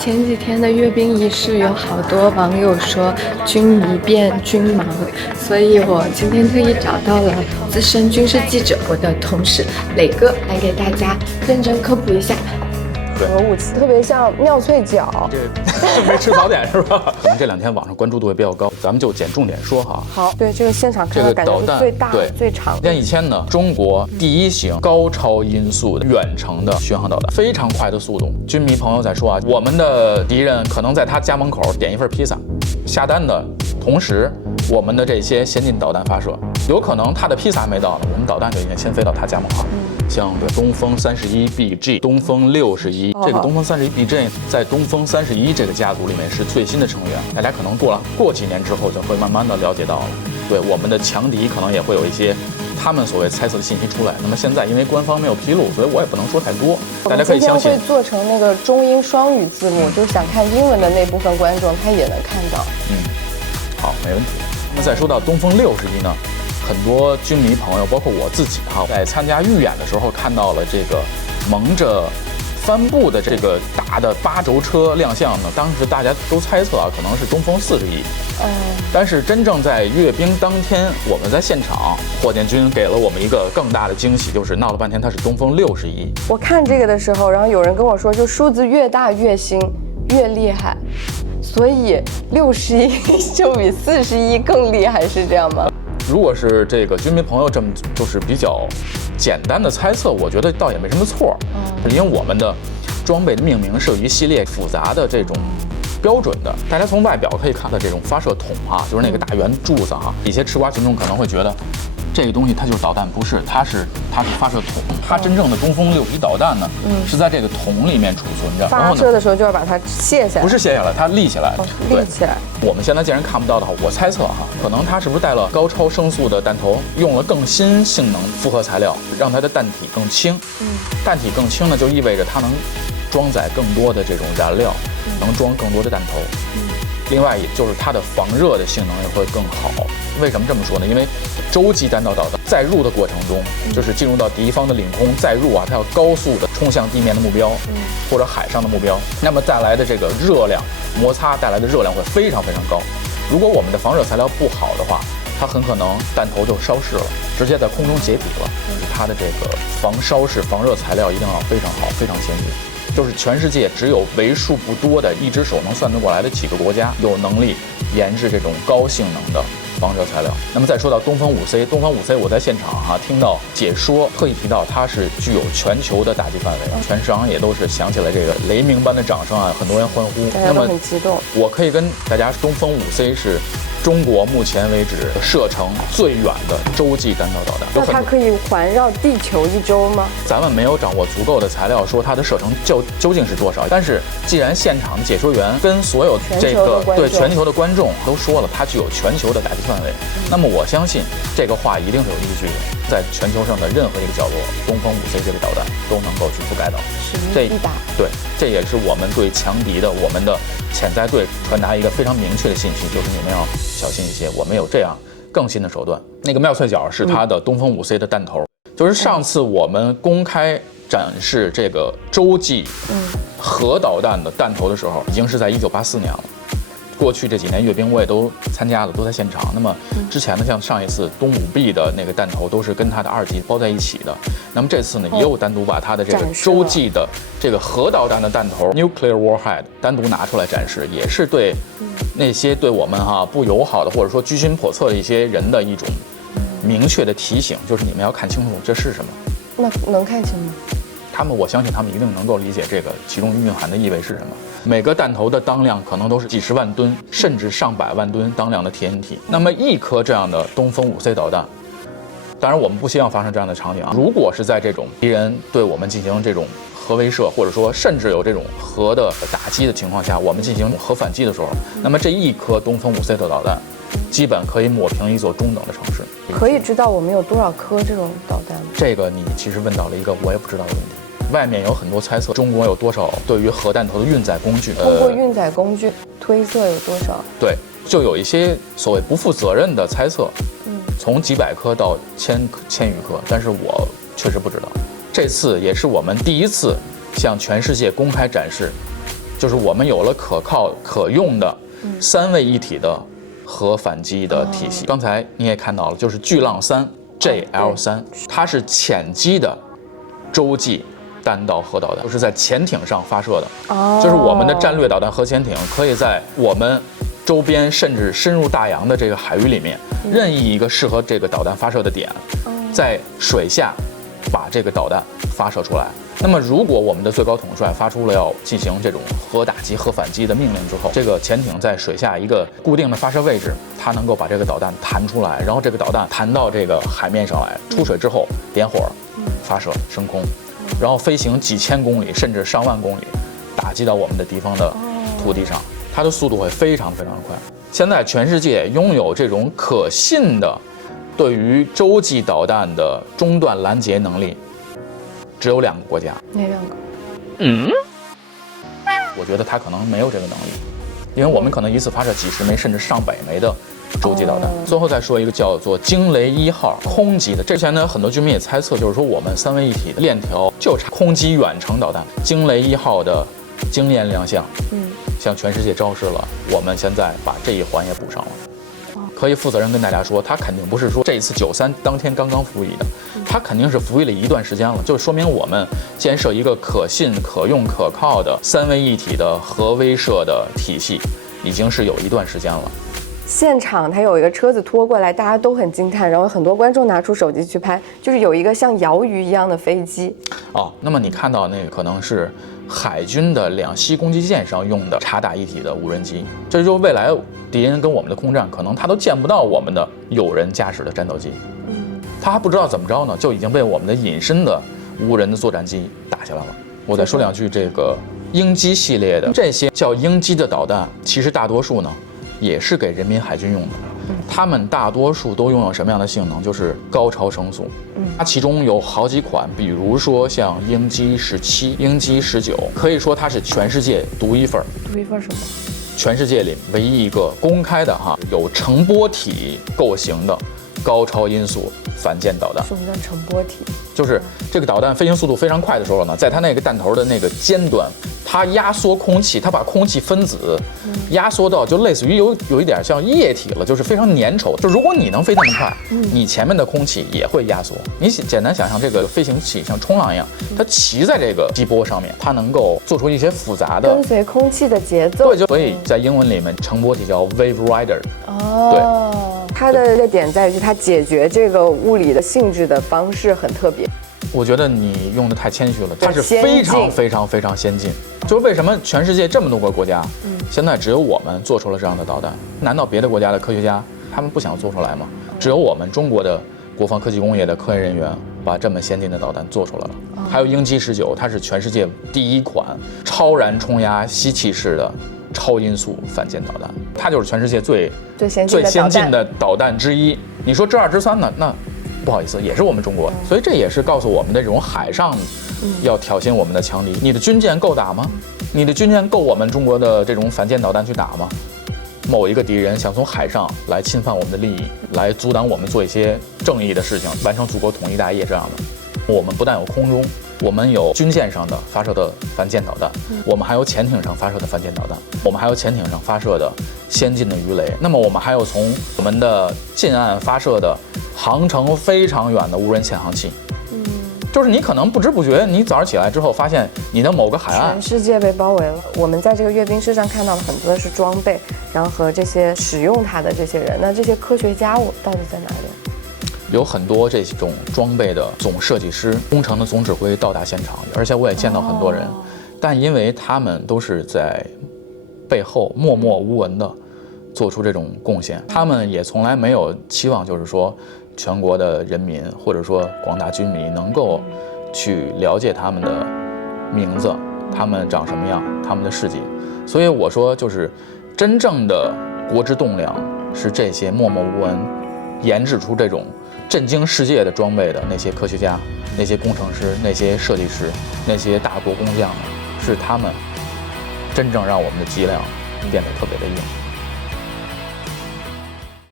前几天的阅兵仪式，有好多网友说军迷变军盲，所以我今天特意找到了资深军事记者我的同事磊哥来给大家认真科普一下。核武器特别像妙脆角，这没吃早点是吧？可能这2天网上关注度也比较高，咱们就捡重点说哈。好，对这个现场看到感觉是最大、最长。1000呢，中国第1型高超音速的远程的巡航导弹，非常快的速度。军迷朋友在说啊，我们的敌人可能在他家门口点一份披萨，下单的同时，我们的这些先进导弹发射，有可能他的披萨还没到呢，我们导弹就已经先飞到他家门口。像东风31BG、东风61，这个东风31BG 在东风31这个家族里面是最新的成员。大家可能过几年之后就会慢慢的了解到了，对我们的强敌可能也会有一些他们所谓猜测的信息出来。那么现在因为官方没有披露，所以我也不能说太多。大家可以相信。会做成那个中英双语字幕，就是想看英文的那部分观众他也能看到。好，没问题。那再说到东风61呢？很多军迷朋友，包括我自己哈，在参加预演的时候看到了这个蒙着帆布的这个大的8轴车亮相呢。当时大家都猜测啊，可能是东风41。但是真正在阅兵当天，我们在现场，火箭军给了我们一个更大的惊喜，就是闹了半天它是东风61。我看这个的时候，然后有人跟我说，就数字越大越新，越厉害，所以61就比41更厉害，是这样吗？如果是这个军迷朋友这么就是比较简单的猜测，我觉得倒也没什么错。因为我们的装备的命名是有一系列复杂的这种标准的。大家从外表可以看到这种发射筒啊，就是那个大圆柱子哈。一些吃瓜群众可能会觉得这个东西它就是导弹，不是，它是发射筒。它真正的东风61导弹呢，是在这个筒里面储存着。发射的时候就要把它卸下来，不是卸下来，它立起来。立起来。我们现在既然看不到的话，我猜测哈，可能它是不是带了高超声速的弹头，用了更新性能复合材料，让它的弹体更轻。弹体更轻呢，就意味着它能装载更多的这种燃料，能装更多的弹头。另外，也就是它的防热的性能也会更好。为什么这么说呢？因为洲际弹道导弹载入的过程中，就是进入到敌方的领空载入啊，它要高速的冲向地面的目标，或者海上的目标，那么带来的这个热量摩擦带来的热量会非常非常高。如果我们的防热材料不好的话，它很可能弹头就烧蚀了，直接在空中解体了。它的这个防烧蚀、防热材料一定要非常好，非常先进。就是全世界只有为数不多的一只手能算得过来的几个国家有能力研制这种高性能的防热材料。那么再说到东风5C，东风5C 我在现场听到解说特意提到它是具有全球的打击范围，全场也都是响起了这个雷鸣般的掌声啊，很多人欢呼，大家都很激动。我可以跟大家说，东风5C是中国目前为止射程最远的洲际弹道导弹。那它可以环绕地球1周吗？咱们没有掌握足够的材料说它的射程究竟是多少。但是既然现场的解说员跟所有这个全球的观众都说了，它具有全球的打击范围，那么我相信这个话一定是有依据的。在全球上的任何一个角落，东风5C这个导弹都能够去覆盖到。这必打。对，这也是我们对强敌的我们的潜在队传达一个非常明确的信息，就是你们要小心一些，我们有这样更新的手段。那个妙脆角是它的东风5C 的弹头，就是上次我们公开展示这个洲际核导弹的弹头的时候，已经是在1984年了。过去这几年阅兵我也都参加了，都在现场。那么之前呢，像上一次东5B的那个弹头都是跟它的2级包在一起的。那么这次呢，也有单独把它的这个洲际的这个核导弹的弹头 nuclear warhead 单独拿出来展示，也是对那些对我们不友好的或者说居心叵测的一些人的一种明确的提醒，就是你们要看清楚这是什么。那能看清吗？我相信他们一定能够理解这个其中蕴含的意味是什么。每个弹头的当量可能都是几十万吨，甚至上百万吨当量的 TNT。那么一颗这样的东风5C 导弹，当然我们不希望发生这样的场景啊。如果是在这种敌人对我们进行这种核威慑，或者说甚至有这种核的打击的情况下，我们进行核反击的时候，那么这一颗东风5C 的导弹基本可以抹平一座中等的城市。可以知道我们有多少颗这种导弹吗？这个你其实问到了一个我也不知道的问题。外面有很多猜测，中国有多少对于核弹头的运载工具？通过运载工具推测有多少？对，就有一些所谓不负责任的猜测，从几百颗到千余颗，但是我确实不知道。这次也是我们第一次向全世界公开展示就是我们有了可靠可用的3位一体的核反击的体系。刚才你也看到了，就是巨浪3 JL3，它是潜基的洲际弹道核导弹，就是在潜艇上发射的。就是我们的战略导弹核潜艇可以在我们周边甚至深入大洋的这个海域里面，任意一个适合这个导弹发射的点，在水下把这个导弹发射出来。那么，如果我们的最高统帅发出了要进行这种核打击、核反击的命令之后，这个潜艇在水下一个固定的发射位置，它能够把这个导弹弹出来，然后这个导弹弹到这个海面上来，出水之后点火，发射升空，然后飞行几千公里甚至上万公里，打击到我们的敌方的土地上，它的速度会非常非常快。现在全世界拥有这种可信的对于洲际导弹的中断拦截能力，只有2个国家。哪2个？我觉得它可能没有这个能力，因为我们可能一次发射几十枚甚至上百枚的洲际导弹。最后再说一个叫做惊雷1号空击的，之前呢很多军迷也猜测，就是说我们3位一体的链条就差空击远程导弹。惊雷1号的惊艳亮相，向全世界昭示了我们现在把这一环也补上了。可以负责任跟大家说，它肯定不是说这一次93当天刚刚服役的，它肯定是服役了一段时间了，就说明我们建设一个可信、可用、可靠的3位一体的核威慑的体系，已经是有一段时间了。现场他有一个车子拖过来，大家都很惊叹，然后很多观众拿出手机去拍，就是有一个像鳐鱼一样的飞机。那么你看到那个可能是海军的两栖攻击舰上用的察打一体的无人机，这就是未来敌人跟我们的空战，可能他都见不到我们的有人驾驶的战斗机，他还不知道怎么着呢，就已经被我们的隐身的无人的作战机打下来了。我再说2句这个鹰击系列的这些叫鹰击的导弹，其实大多数呢也是给人民海军用的。它们大多数都拥有什么样的性能？就是高超声速。它其中有好几款，比如说像鹰击17、鹰击19，可以说它是全世界独一份。独一份什么？全世界里唯一一个公开的有成波体构型的高超音速反舰导弹。什么叫成波体？就是这个导弹飞行速度非常快的时候呢，在它那个弹头的那个尖端，它压缩空气，它把空气分子压缩到就类似于有一点像液体了，就是非常粘稠。就如果你能飞那么快，你前面的空气也会压缩。你简单想象这个飞行器像冲浪一样，它骑在这个激波上面，它能够做出一些复杂的跟随空气的节奏。对，所以在英文里面成波体叫 wave rider。对，它的一个点在于它解决这个物理的性质的方式很特别。我觉得你用的太谦虚了，它是非常非常非常先进。就是为什么全世界这么多个国家，现在只有我们做出了这样的导弹？难道别的国家的科学家他们不想做出来吗？只有我们中国的国防科技工业的科研人员把这么先进的导弹做出来了。还有鹰击19，它是全世界第一款超燃冲压吸气式的超音速反舰导弹，它就是全世界最先进的导弹之一。你说之2之3呢？那不好意思，也是我们中国，所以这也是告诉我们的这种海上要挑衅我们的强敌。你的军舰够打吗？你的军舰够我们中国的这种反舰导弹去打吗？某一个敌人想从海上来侵犯我们的利益，来阻挡我们做一些正义的事情，完成祖国统一大业这样的。我们不但有空中，我们有军舰上的发射的反舰导弹，我们还有潜艇上发射的反舰导弹，我们还有潜艇上发射的先进的鱼雷。那么我们还有从我们的近岸发射的航程非常远的无人潜航器。就是你可能不知不觉，你早上起来之后发现你的某个海岸，全世界被包围了。我们在这个阅兵式上看到的很多的是装备，然后和这些使用它的这些人，那这些科学家我到底在哪里？有很多这种装备的总设计师、工程的总指挥到达现场，而且我也见到很多人，但因为他们都是在背后默默无闻的做出这种贡献，他们也从来没有期望，就是说全国的人民或者说广大军迷能够去了解他们的名字，他们长什么样，他们的事迹。所以我说，就是真正的国之栋梁是这些默默无闻研制出这种震惊世界的装备的那些科学家、那些工程师、那些设计师、那些大国工匠，是他们真正让我们的脊梁变得特别的硬。